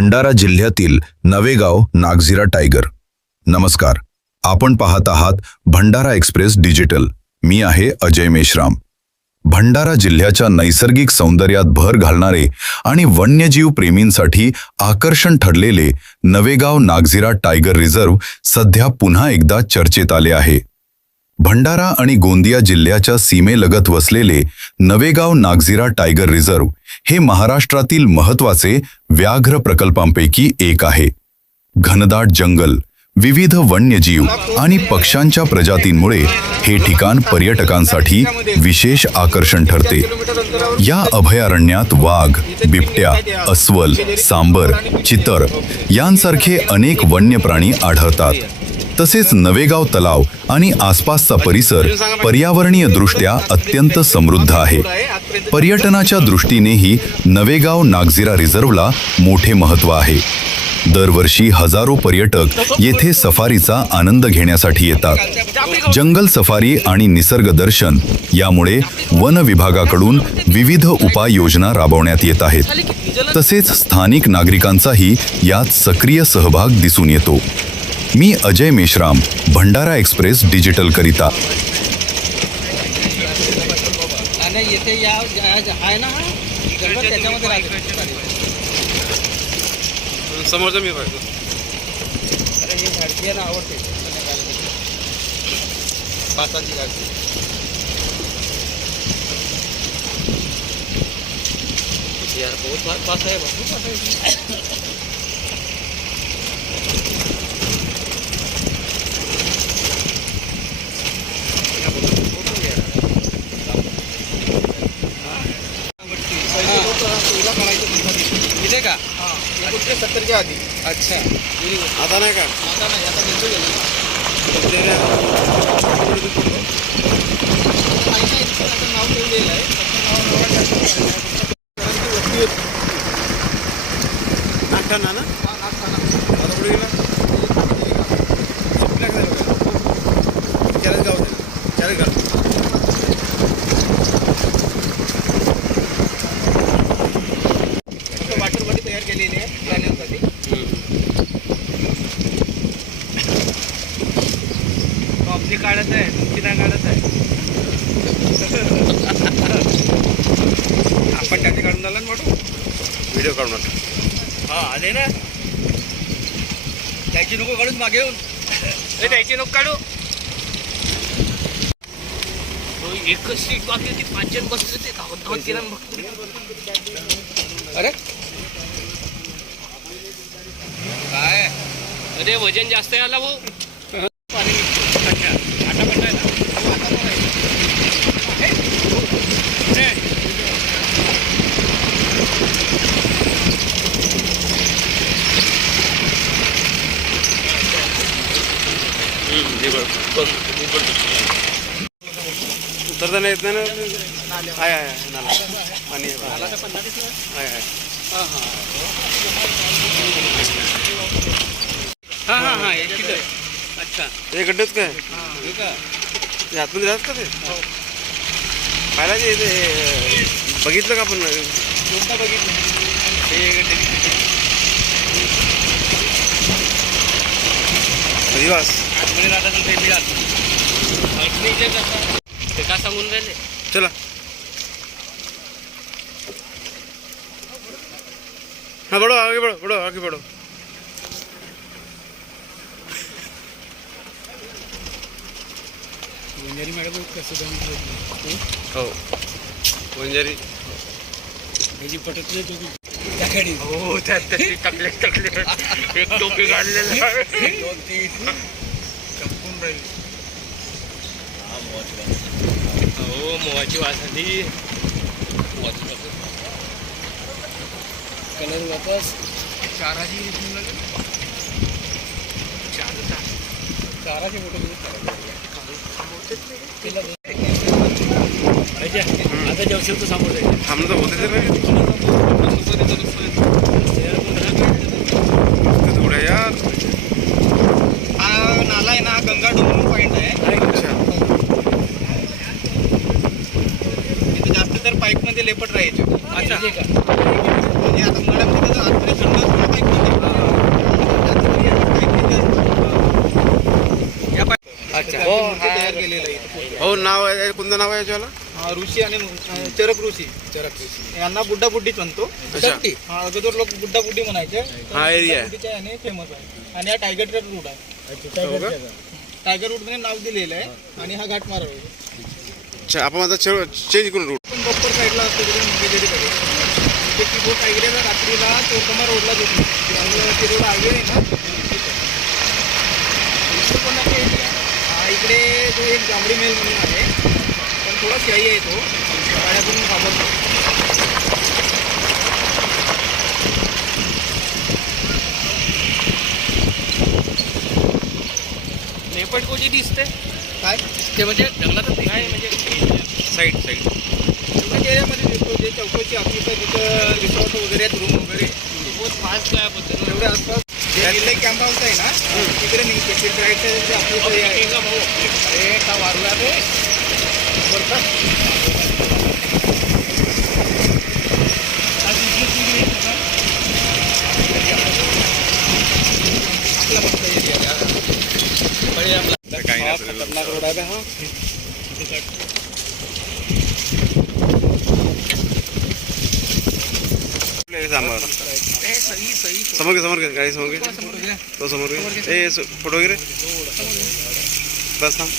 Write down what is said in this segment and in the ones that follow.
भंडारा जिल्ह्यातील नवेगाव नागझिरा टायगर। नमस्कार, आपण पाहत आहात भंडारा एक्सप्रेस डिजिटल। मी आहे अजय मेश्राम। भंडारा जिल्ह्याच्या नैसर्गिक सौंदर्यात भर घालणारे आणि वन्यजीव प्रेमींसाठी आकर्षण ठरलेले नवेगाव नागझिरा टायगर रिझर्व सध्या पुन्हा एकदा चर्चेत आले आहे। भंडारा आणि गोंदिया जिल्ह्याच्या सीमेलगत वसलेले नवेगाव नागझिरा टायगर रिझर्व हे महाराष्ट्रातील महत्त्वाचे व्याघ्र प्रकल्पांपैकी एक आहे। घनदाट जंगल, विविध वन्यजीव आणि पक्ष्यांच्या प्रजातींमुळे हे ठिकाण पर्यटकांसाठी विशेष आकर्षण ठरते। या अभयारण्यात वाघ, बिबट्या, अस्वल, सांबर, चितर यांसारखे अनेक वन्य प्राणी आढळतात। तसेच नवेगाव तलाव आणि आसपासचा परिसर पर्यावरणीय दृष्ट्या अत्यंत समृद्ध आहे। पर्यटनाच्या दृष्टीनेही नवेगाव नागझिरा रिझर्वला मोठे महत्त्व आहे। दरवर्षी हजारो पर्यटक येथे सफारीचा आनंद घेण्यासाठी येतात। जंगल सफारी आणि निसर्ग दर्शन यामुळे वन विभागाकडून विविध उपाययोजना राबवण्यात येत आहेत। तसेच स्थानिक नागरिकांचाही यात सक्रिय सहभाग दिसून येतो। मी अजय मेश्राम, भंडारा एक्सप्रेस डिजिटल करिता। समोरचं मी पाहिजे। अरे ही झाडकी आहे ना, आवडते पाताची झाडकी। यार बहुत पास है, बहुत पास है। का 70 के आधी। अच्छा, आता नाही का? आता नाही, आता बिंदू गेली। नाव ठेवलेलं आहे, नागठाणा ना? नागठाणा आता कुठे गेला? चाळीसगाव, चाळीसगाव तयार केलेली आहे प्राण्यांसाठी। आपली काढत आहे, तुमची नाही काढत आहे। आपण त्याची काढून झाला ना मोठं व्हिडिओ काढून हा आले ना। त्याची नको काढून मागे येऊन त्याची नको काढू। एकच सीट बाकी होती, 5 जण बसले ते धावत धावत गेला बघ। अरे काय अरे वजन जास्त आला भाऊ। पाणी आटा पडलाय ना, उतरता नाही येत नाही ना। आहे आहे नाला, पाणी आहे आहे। हां हां हां तिथं। अच्छा, हे गड्डेच काय? हे का ते आतमध्ये राहत का? ते पाहिला ते बघितलं का आपण? कोणता बघितलं? हे गड्डे दिवस आतमध्ये राहतात ते बी ते का सांगून राहिले? चला हाँ बढ़ो, आगे बढ़ो, बढ़ो आगे बढ़ो। वंजारी मॅडम कसं हो वंजारी ह्याची पटत नाही तुम्ही त्या गाडी हो त्यात टाकले एक टोपी काढलेला 2-3 चमकून राहील। हो मोहाची वास आली। कलर वापस चाराची चाराचे मोठे आता जेवशील तर समोर जाईल। थांबलं तर होते थोड्या यार। हा नाला आहे ना, गंगा डोंगर पॉइंट आहे। इथे जास्त तर पाईप मध्ये लेपट राहायचे। अच्छा, म्हणजे आता मॅडम आतमध्ये थंड पाईप आहे कोणतं नाव आहे याच्याला? ऋषी आणि चरक ऋषी यांना बुड्डा बुड्डीच म्हणतो. अच्छा. हा अगोदर लोक बुड्डा बुड्डी म्हणायचे. हा area आहे. बुड्डीच्या याने फेमस आहे आणि हा टायगर रूट आहे. हो का? टायगर रूट मध्ये नाव दिलेलं आहे आणि हा घाट मार्ग आहे. अच्छा, आपण आता चेंज करू रूट. पण बप्पर साईडला असतो तिकडे मंगेश्वरीकडे. ते किबो टायगरला रात्रीला चौकमा रोडला देतो. ते रोड हायवे आहे ना इकडे कोणाचा एरिया? इकडे जो एक जांभळी मेल म्हणून आहे पण थोडा शाही आहे तो गाड्याकडून घाबरतो. लेपर्ड कोची दिसते काय ते म्हणजे जंगलातच नाही म्हणजे साईड एवढ्याच एरियामध्ये दिसतो जे चौकशी ऑफिस आहे तिथं रिसॉर्ट वगैरे आहेत रूम वगैरे बहुत फास्ट काय पद्धत तेवढे आसपास जे रिले कॅम्प हाऊस आहे ना तिकडे निघते ते राईट साईड जे ऑफिस आहे. अरे का वारूया रे आपला मस्त एरिया काही नाही खतरनाक रोड आहे हा. समोर घे गाडी समोर घे तो समोर घे ए फोटो वगैरे बस थांब.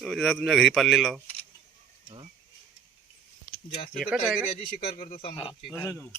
तुमच्या घरी पाळलेला जास्त तर टायगर याची शिकार करतो समोरची.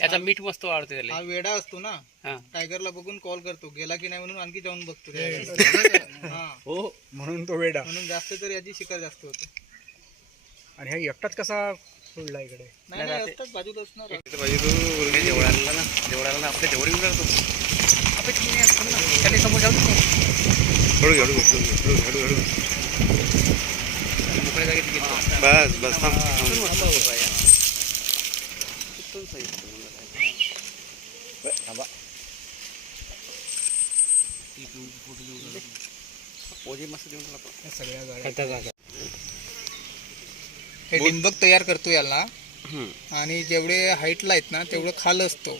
याचा मीठ मस्त वाढते त्याला. हा वेडा असतो ना हा. टायगरला बघून कॉल करतो गेला की नाही म्हणून आणखी जाऊन बघतो. हा. हो म्हणून तो वेडा. म्हणून जास्त तर याची शिकार जास्त होते. आणि हा एकटाच कसा सोडला इकडे? नाही असतात बाजूला असणार. पाहिजे तू जेवढ्याला ना आपल्या जेवढी घेऊन जातो आपण नाही असतो ना त्याने समोर जाऊ हळू मोकळ्या जागेत गेलो. बस थांब. सगळ्या गाड्या हे डिंबक तयार करतो याला आणि जेवढे हाईटला आहेत ना तेवढं खाल असतो.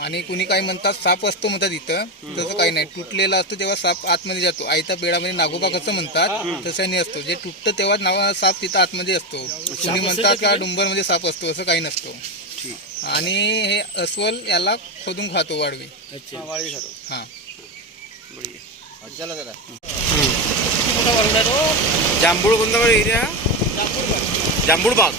आणि कुणी काही म्हणतात साप असतो म्हणतात इथं तसं काही नाही. तुटलेला असतो तेव्हा साप आतमध्ये जातो. आयता पेडामध्ये नागोबा कसं म्हणतात तसं नाही असतो. जे तुटतं तेव्हा नावा साप तिथं आतमध्ये असतो. कुणी म्हणतात का डुंबरमध्ये साप असतो असं काही नसतो. आणि हे अस्वल याला खोदून खातो वाळवी. हा जांभूळ कोणता एरिया? जांभूळ बाग.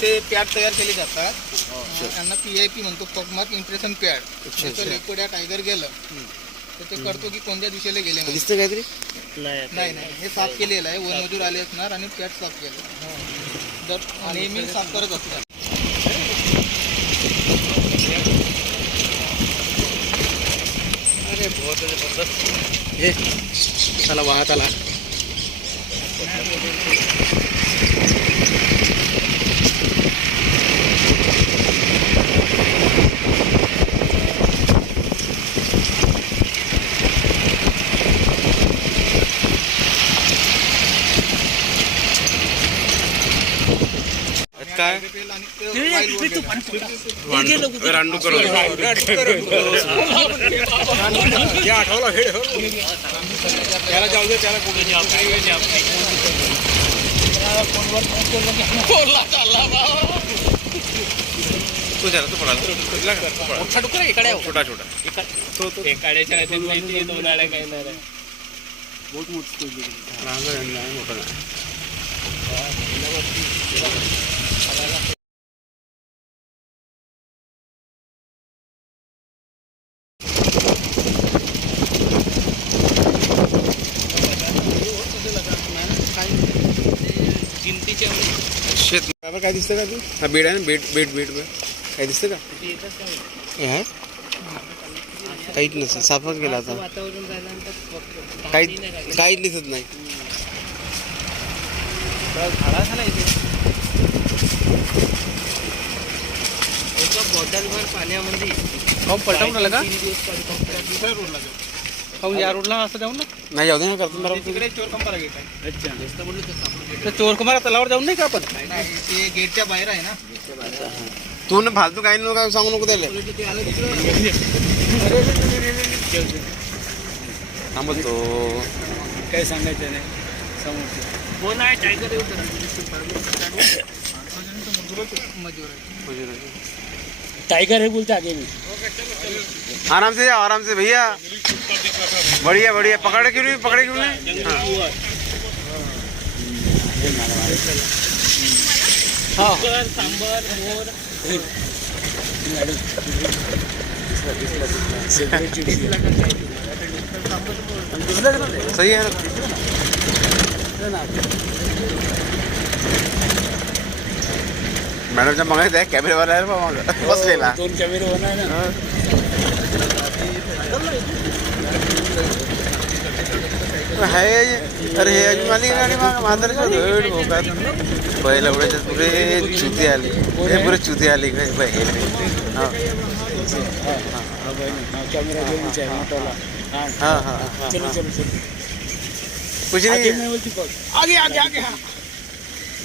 ते पॅड तयार केले जातात. त्यांना PIP म्हणतो पगमार्क इम्प्रेशन पॅड. त्याचं लिक्विड या टायगर गेलं तर ते करतो की कोणत्या दिशेला गेले म्हणून. दिसतं काहीतरी? नाही हे साफ केलेलं आहे. वन मजूर आले असणार आणि पॅड साफ केलं. तर नेहमी साफ करत असतात. अरे बहुत जबरदस्त. हे चला वाहत आला. काय रांडूकर त्याला जाऊ दे त्याला तो झाला तो पडाला मोठा डुकर आहे इकडे. छोटा छोटा तो एकाड्याच्या नाही माहिती 2 आड्या काही नाही. मोठा नाही. जिंतीच्या शेत काय दिसतं का तू? हा बेड आहे ना बेड काय दिसतं का? हे आहे काहीच नसतं. साफच गेला आता. वातावरण झाल्यानंतर काहीच दिसत नाही. झाडा झाला इथे. बॉटलवर पाण्यामध्ये पलटवून आलं का 3 दिवस पाणी दुसऱ्या रोडला जाऊ काहून या रोडला असं जाऊन ना नाही जाऊ दे ना करतो मला तिकडे चोरकंपारा गेट आहे जास्त बोललो तर सापडून तर चोरकंपारा तलावर जाऊन नाही का आपण नाही ते गेटच्या बाहेर आहे ना. तू ना फालतू काही नको सांगू नको त्याला ते आलं तिकडं. थांबतो काही सांगायचं नाही समोर हो नाही टायगर येऊ मजूर आहे. टाइगर है बोलते आगे में आराम से जाओ आराम से भैया बढ़िया बढ़िया पकड़े क्यों नहीं हाँ। हाँ सांबर मोर सही है मॅडमच्या मग त्या कॅमेरावाला आहे मग बसलेला 2 कॅमेरे होणार ना आहे अरे हे अजून आली गाडी मग म्हातारीचं धड भोकात बैल एवढ्याच्या पुरे चुती आली हे पुरे चुती आली काय बैल कैमरा जो नीचे है मोटोला हाँ हाँ चलो चलो चलो कुछ नहीं आगे आगे आगे हाँ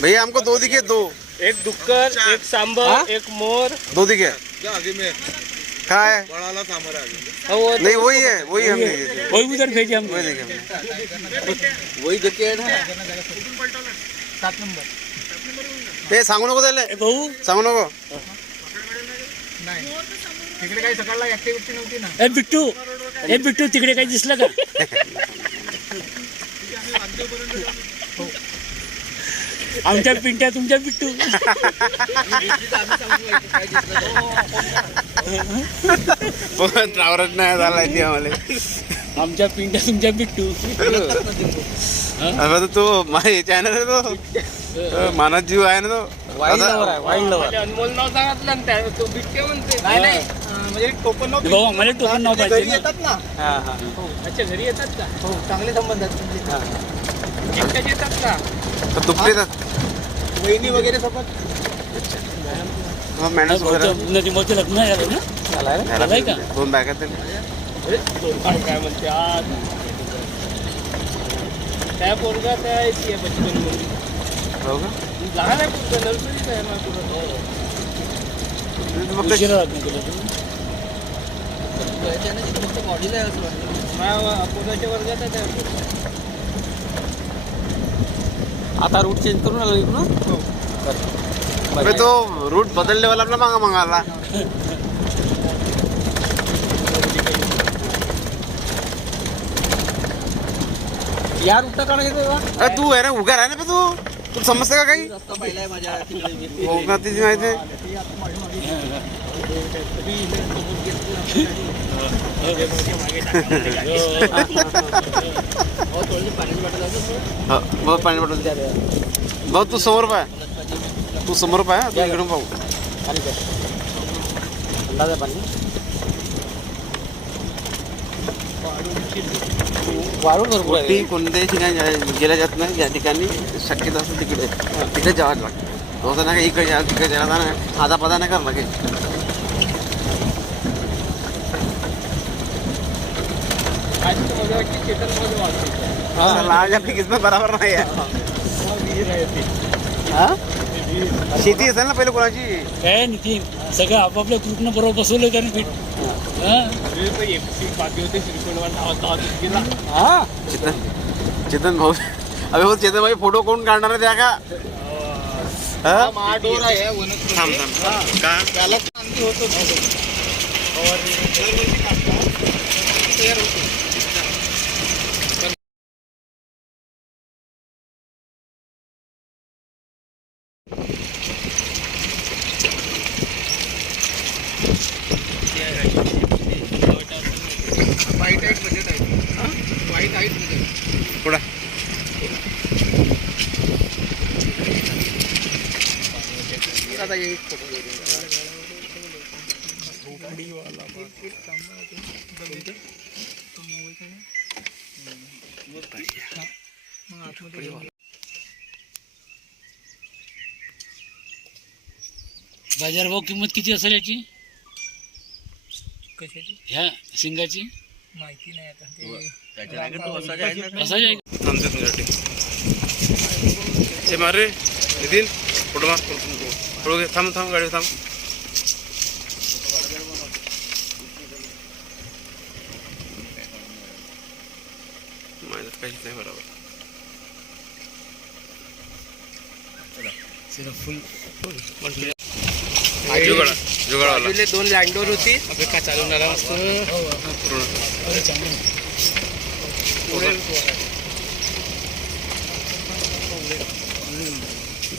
भैया हमको 2 दिखे 2 एक डुक्कर एक सांबर एक मोर 2 दिखे कहाँ है वो नहीं वही है वही हमने वही उधर भेजे हम वही देखे हमने वही देखे है ना 7 नंबर. हे सांगू नको त्याला भाऊ सांगू नको नाही तिकडे काही सकाळला ऍक्टिव्हिटी नव्हती ना. ए बिट्टू तिकडे काही दिसलं का आमच्या पिंट्या तुमच्या बिट्टू ट्रावरच नाही झाला ती आम्हाला आमच्या पिंट्या तुमच्या बिट्टू आता तो माझ्या चॅनल आहे तो मानस जीव आहे ना तो वाईल्ड अनमोल नाव सांगितलं ना तो बिट्टे म्हणते नाही नाही म्हणजे टोकन नव्हतं. भाऊ आम्हाला टोकन नाव घरी पाहिजे येतात ना. अच्छा घरी येतात का हो चांगले संबंध आहेत तुमचे. एकट्याच येतात का तर दुपटे वहिनी वगैरे सोबत. मग मॅडम नदीमध्ये लग्न आहे ना झालंय का 2 बॅग आहेत काय म्हणते आज त्या पोरगा त्या याची आहे बचपन म्हणून हो का लहान आहे पोरगा नर्सरीच आहे ना मग उशिरा लग्न केलं बॉडीला असं वाटतं. पोराच्या वर्गात आहे त्या आता रूट चेंज करून आला इकडून अबे तो रूट बदलने वाला अपना मांगा मंगाला या रूट का नाही अरे तू आहे ना उगा राह ना बे तू समजते का काही रस्ता पाहिलाय माझ्या तिकडे. कोकणातीची माहिती आहे हो थोडी पाण्याची बॉटल असं. हा, बहुत पाणी पडलं भाऊ तू समोर पाय तू समोर पाय तू इकडून पाहू अंदाज आहे पाणी वाढून भरपूर आहे ती कोणत्याही ठिकाणी गेल्या जात नाही ज्या ठिकाणी शक्यता असते तिकडे तिकडे जावंच लागतं होतं ना का इकडे जा तिकडे जायला ना आधा पदा नाही करणार की लाल आपली किस्मत बरोबर नाही आहे हा? शेती असेल ना पहिले कोणाची काय नितीन सगळं आपापल्या ग्रुपनं बरोबर बसवलं का फिट चेतन चेतन भाऊ अबे हो चेतन भाई फोटो कोण काढणार आहे त्या का हा? महाडोर आहे वनस्पती. थांब थांब का त्याला आणखी होतो तयार होतो. वाईट हाईट बजेट आहे. वाईट हाईट बजेट. पुढं आता एक फोटो बाजारभाव किंमत किती असेल याची कशाची ह्या शिंगाची माहिती नाही आता असा थांबते तुझ्यासाठी हे मार रे नितीन फोटो मार फोटो घे थांब थांब गाडी थांब माझं काहीच नाही बरोबर जुगाडा जुगाडावाला दोन लँडोर होती का चालून आला मस्त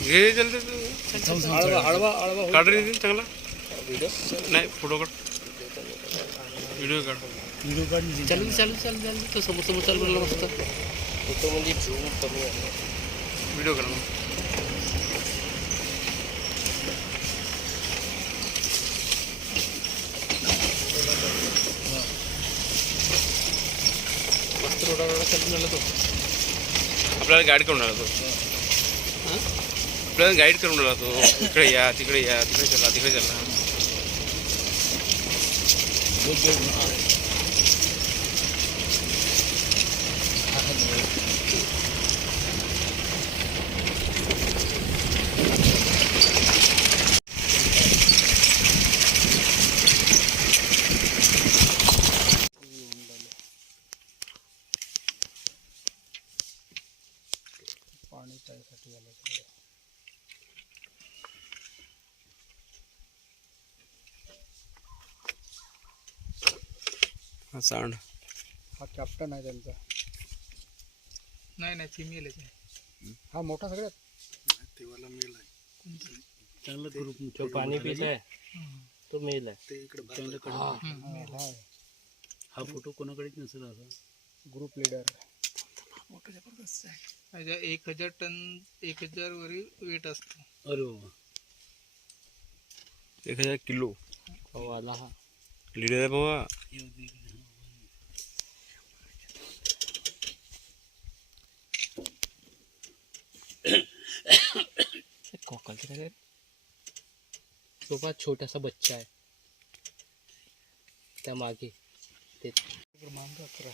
घे जल्दी काढ रे नितीन चांगला नाही फोटो काढ व्हिडिओ काढ चालू चालू चालू चालू तो समोर समोर चालू राहिला मस्त फोटो म्हणजे झूम कमी आहे व्हिडिओ काढ मग मस्त रोडावर चालून आला तो आपल्याला गाईड करून आला तो आपल्याला गाईड करून आला तो इकडे या तिकडे चला तिकडे चला पाणी त्यासाठी आलं हा सांड हा कॅप्टन आहे त्यांचा. नाही नाही फिमेल आहे. हा मोठा सगळ्यात चांगलं ग्रुप तो पाणी पित आहे तो मेल आहे हा फोटो कोणाकडेच नसेल असा ग्रुप लीडर. 1000 टन 1000 वरील वेट असतो. अरे बाबा 1000 किलो हो आला हा लिडर आहे बाबा कोकलचं काय तो बा छोटासा बच्चा आहे त्या मागे ते क्रमांक 11